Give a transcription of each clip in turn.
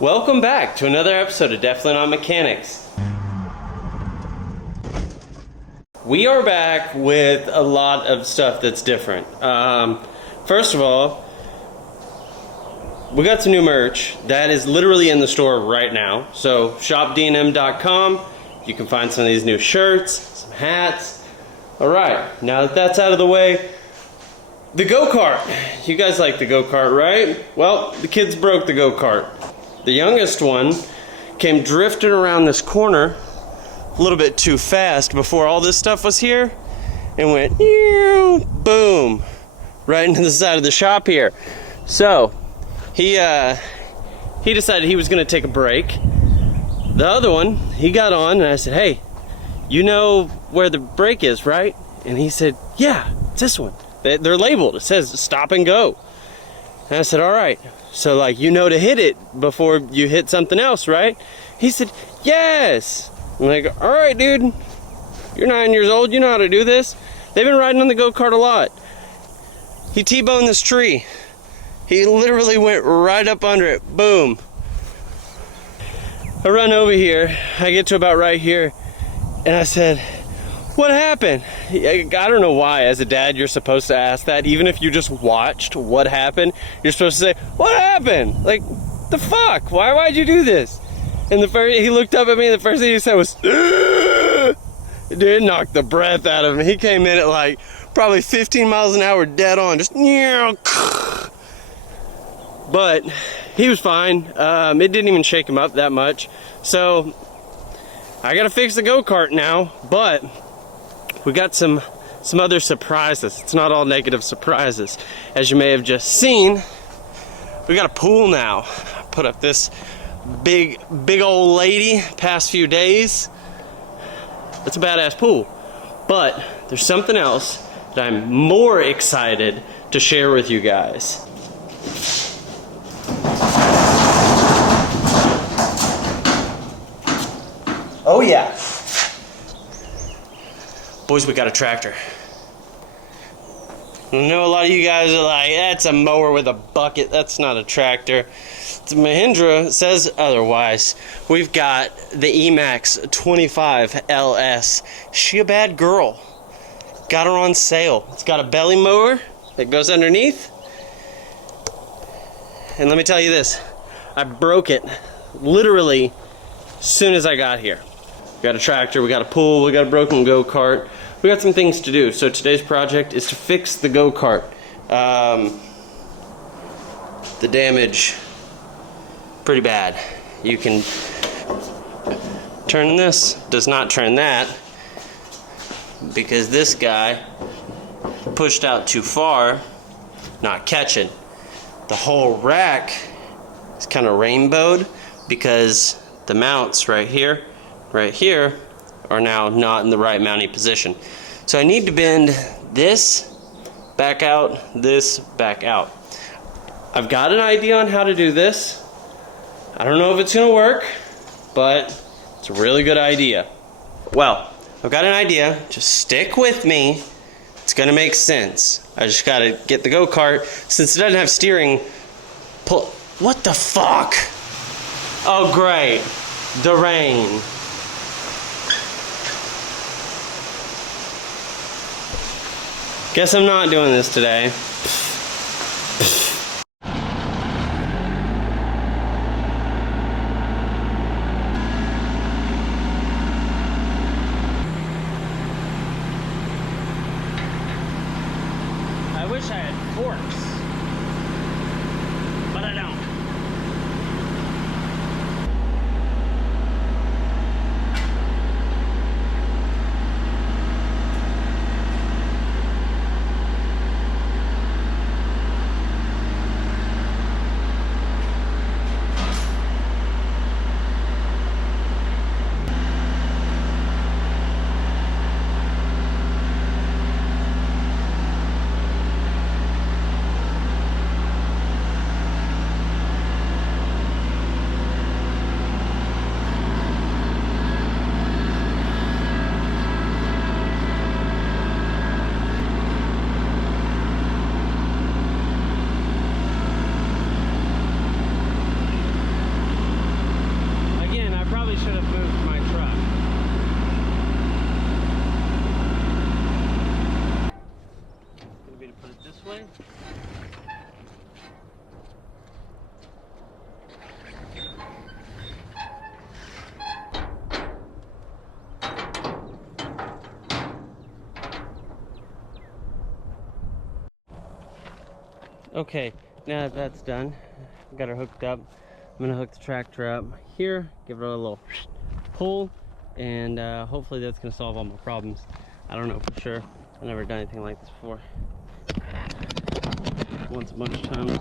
Welcome back to another episode of Definitely Not Mechanics. We are back with a lot of stuff that's different. First of all, we got some new merch that is literally in the store right now. So shopdnm.com, you can find some of these new shirts, some hats. Alright, now that that's out of the way, the go-kart. You guys like the go-kart, right? Well, the kids broke the go-kart. The youngest one came drifting around this corner a little bit too fast before all this stuff was here and went boom right into the side of the shop here. So he decided he was going to take a break. The other one, he got on and I said, hey, you know where the brake is, right? And he said, yeah, it's this one. They're labeled. It says stop and go. And I said, all right. So like, you know to hit it before you hit something else, right? He said, yes. I'm like, all right, dude. You're 9 years old. You know how to do this. They've been riding on the go-kart a lot. He T-boned this tree. He literally went right up under it. Boom. I run over here. I get to about right here. And I said, what happened? I don't know why, as a dad, you're supposed to ask that. Even if you just watched what happened, you're supposed to say, what happened? Like, the fuck? Why'd you do this? And he looked up at me, and the first thing he said was, dude, it knocked the breath out of him. He came in at like probably 15 miles an hour dead on, just, but he was fine. It didn't even shake him up that much. So I gotta fix the go-kart now, but we got some other surprises. It's not all negative surprises. As you may have just seen, we got a pool now. I put up this big old lady past few days. It's a badass pool. But there's something else that I'm more excited to share with you guys. Oh yeah. Boys, we got a tractor. I know a lot of you guys are like, that's a mower with a bucket. That's not a tractor. It's a Mahindra. It says otherwise. We've got the Emax 25 LS. She a bad girl. Got her on sale. It's got a belly mower that goes underneath. And let me tell you this. I broke it literally as soon as I got here. We got a tractor, we got a pool, we got a broken go-kart. We got some things to do. So today's project is to fix the go-kart. The damage, pretty bad. You can turn this, does not turn that, because this guy pushed out too far, not catching. The whole rack is kind of rainbowed because the mounts right here are now not in the right mounting position. So I need to bend this back out, this back out. I've got an idea on how to do this. I don't know if it's gonna work, but it's a really good idea. Well, I've got an idea. Just stick with me. It's gonna make sense. I just gotta get the go-kart. Since it doesn't have steering, pull. What the fuck? Oh great, the rain. Guess I'm not doing this today. I wish I had forks, but I don't. should have moved my truck. Gonna be to put it this way. Okay, now that that's done, got her hooked up. I'm gonna hook the tractor up here, give it a little pull, and hopefully that's gonna solve all my problems. I don't know for sure. I've never done anything like this before. Once a bunch of times.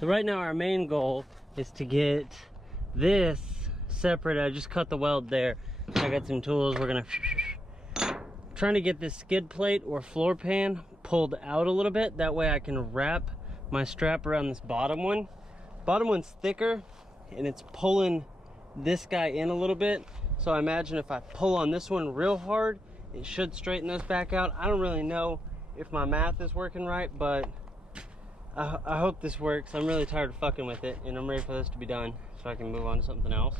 So right now our main goal is to get this separate. I just cut the weld there. I got some tools. We're gonna trying to get this skid plate or floor pan pulled out a little bit. That way I can wrap my strap around this bottom one. Bottom one's thicker and it's pulling this guy in a little bit. So I imagine if I pull on this one real hard, it should straighten those back out. I don't really know if my math is working right, but I hope this works. I'm really tired of fucking with it, and I'm ready for this to be done so I can move on to something else.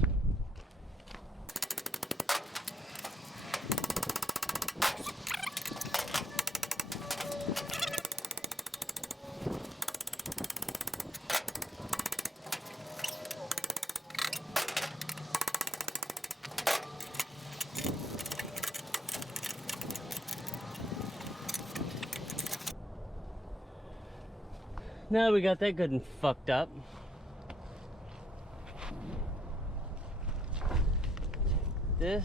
Now we got that good and fucked up. This.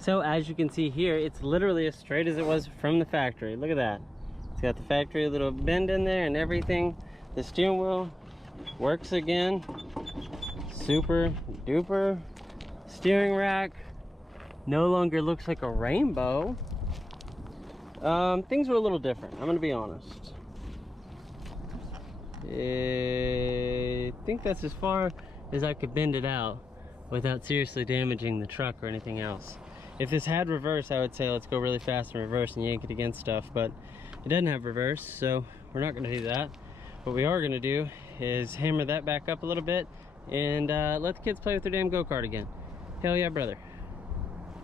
So as you can see here, it's literally as straight as it was from the factory. Look at that. It's got the factory little bend in there and everything. The steering wheel works again. Super duper. Steering rack no longer looks like a rainbow. Things were a little different, I'm gonna be honest. I think that's as far as I could bend it out without seriously damaging the truck or anything else. If this had reverse, I would say let's go really fast in reverse and yank it against stuff, but it doesn't have reverse, so we're not gonna do that. What we are gonna do is hammer that back up a little bit and let the kids play with their damn go-kart again. Hell yeah, brother.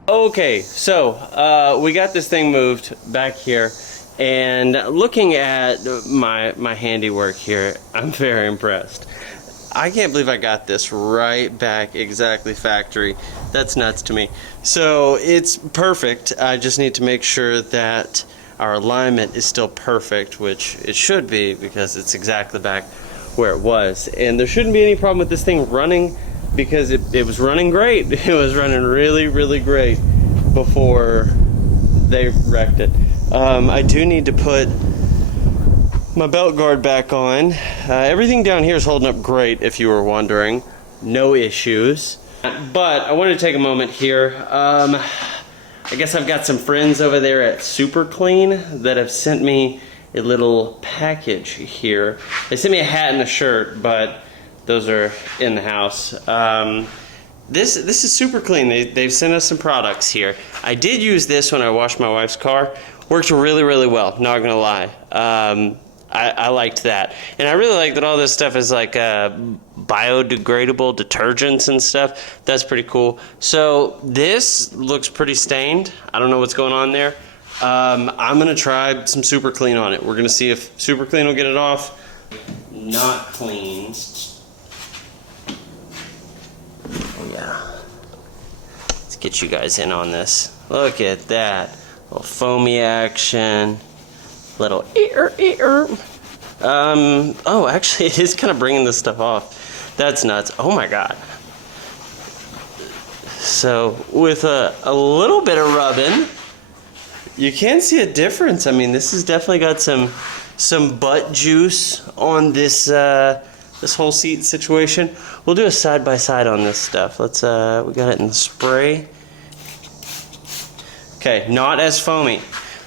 Okay, so we got this thing moved back here, and looking at my handiwork here, I'm very impressed. I can't believe I got this right back exactly factory. That's nuts to me. So it's perfect. I just need to make sure that our alignment is still perfect, which it should be because it's exactly back where it was. And there shouldn't be any problem with this thing running because it was running great. It was running really, really great before they wrecked it. I do need to put my belt guard back on. Everything down here is holding up great, if you were wondering. No issues. But I wanted to take a moment here. I guess I've got some friends over there at Super Clean that have sent me a little package here. They sent me a hat and a shirt, but those are in the house. This is Super Clean. They've sent us some products here. I did use this when I washed my wife's car. Worked really, really well, not gonna lie. I liked that. And I really like that all this stuff is like biodegradable detergents and stuff. That's pretty cool. So this looks pretty stained. I don't know what's going on there. I'm gonna try some Super Clean on it. We're gonna see if Super Clean will get it off. Not clean. Oh yeah. Let's get you guys in on this. Look at that. Little foamy action. Little oh, actually it is kind of bringing this stuff off. That's nuts. Oh my god. So with a little bit of rubbing, you can see a difference. I mean, this has definitely got some butt juice on this this whole seat situation. We'll do a side by side on this stuff. Let's we got it in the spray. Okay, not as foamy,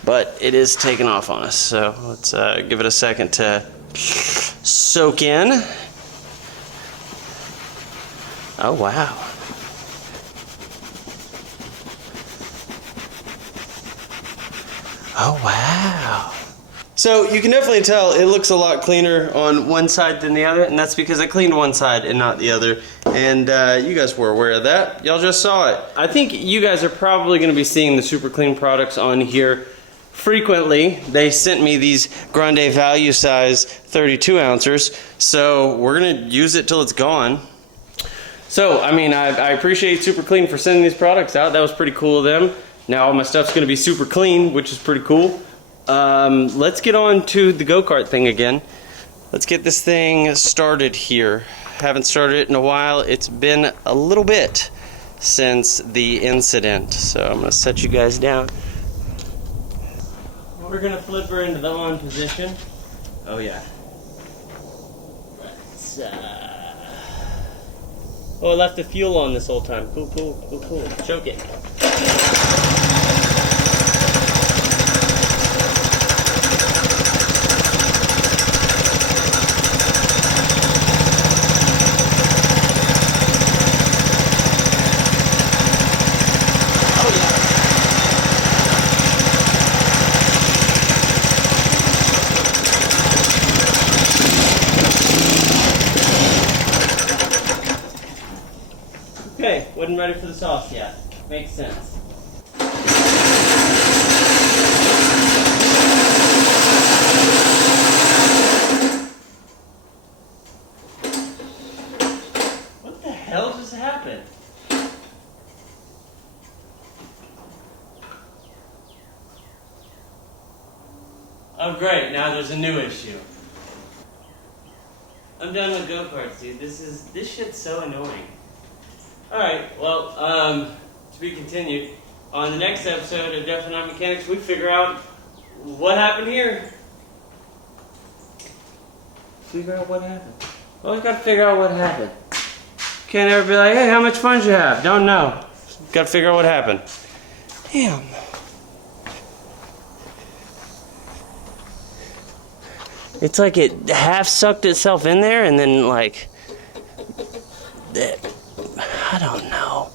but it is taking off on us. So let's give it a second to soak in. Oh wow. Oh wow. So you can definitely tell it looks a lot cleaner on one side than the other, and that's because I cleaned one side and not the other. And you guys were aware of that. Y'all just saw it. I think you guys are probably going to be seeing the Super Clean products on here frequently. They sent me these Grande Value size 32 ounces, so we're going to use it till it's gone. So, I mean, I appreciate Super Clean for sending these products out. That was pretty cool of them. Now all my stuff's going to be super clean, which is pretty cool. Let's get on to the go-kart thing again. Let's get this thing started here. Haven't started it in a while. It's been a little bit since the incident. So I'm going to set you guys down. We're going to flip her into the on position. Oh yeah. Let's, oh, I left the fuel on this whole time. Cool, cool, cool, cool. Choke it. Okay, wasn't ready for the sauce yet. Makes sense. What the hell just happened? Oh great, now there's a new issue. I'm done with go-karts, dude. This shit's so annoying. Alright, well, to be continued. On the next episode of Definitely Not Mechanics, we figure out what happened here. Figure out what happened. Well, we gotta figure out what happened. Can't ever be like, hey, how much fun did you have? Don't know. Gotta figure out what happened. Damn. It's like it half sucked itself in there and then like... I don't know.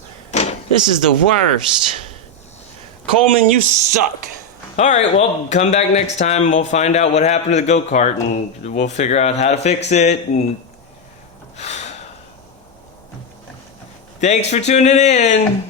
This is the worst. Coleman, you suck. Alright, well, come back next time. We'll find out what happened to the go-kart and we'll figure out how to fix it. And thanks for tuning in.